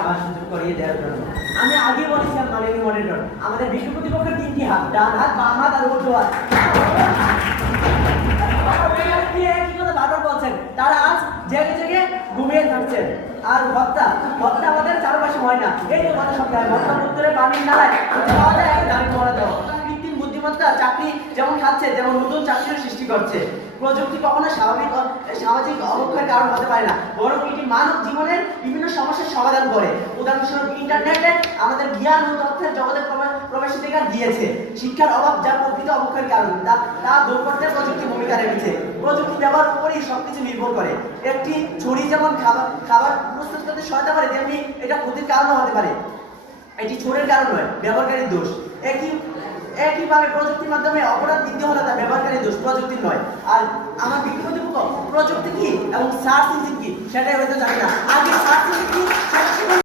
আবার সুযোগ করিয়ে দেওয়ার জন্য আমি আগে বলেছিলাম মাননীয় মডারেটর আমাদের বিশ্ব প্রতিপক্ষের তিনটি হাত, ডান হাত, বাম হাত আর উল্টো হাত। একই কথা বারবার বলছেন, তারা আজ জেগে জেগে ঘুমিয়ে থাকছেন। আর ভত্তা ভত্তা আমাদের চারপাশে হয় না, এই তো গত সপ্তাহে ভত্তা উত্তরে পানির নালায় পাওয়া যায় দাঁড়ি করা দেওয়া। কৃত্রিম বুদ্ধিমত্তা চাকরি যেমন খাচ্ছে, যেমন নতুন চাকরির সৃষ্টি করছে। প্রযুক্তি কখনো সামাজিক অবক্ষয়ের কারণ হতে পারে না, বরং এটি মানব জীবনের বিভিন্ন সমস্যার সমাধান করে। উদাহরণস্বরূপ ইন্টারনেটে আমাদের জ্ঞান ও তথ্যের জগতে প্রবেশাধিকার দিয়েছে। শিক্ষার অভাব যা প্রকৃত অবক্ষয়ের কারণ, তা দূর করতে প্রযুক্তি ভূমিকা রেখেছে। প্রযুক্তি ব্যবহার উপরেই সবকিছু নির্ভর করে। একটি ছুরি যেমন খাবার প্রস্তুত করতে সহায়তা করে, তেমনি এটা ক্ষতির কারণও হতে পারে। এটি চোরের কারণ নয়, ব্যবহারকারীর দোষ। একইভাবে প্রযুক্তির মাধ্যমে অপরাধ বৃদ্ধি হলে তা ব্যবহারকারীর দোষ, প্রযুক্তির নয়। আর আমার ব্যক্তিগত প্রযুক্তি কি এবং সার্চ ইঞ্জিন কি সেটাই হয়তো জানি না। আগে সার্চ ইঞ্জিন কি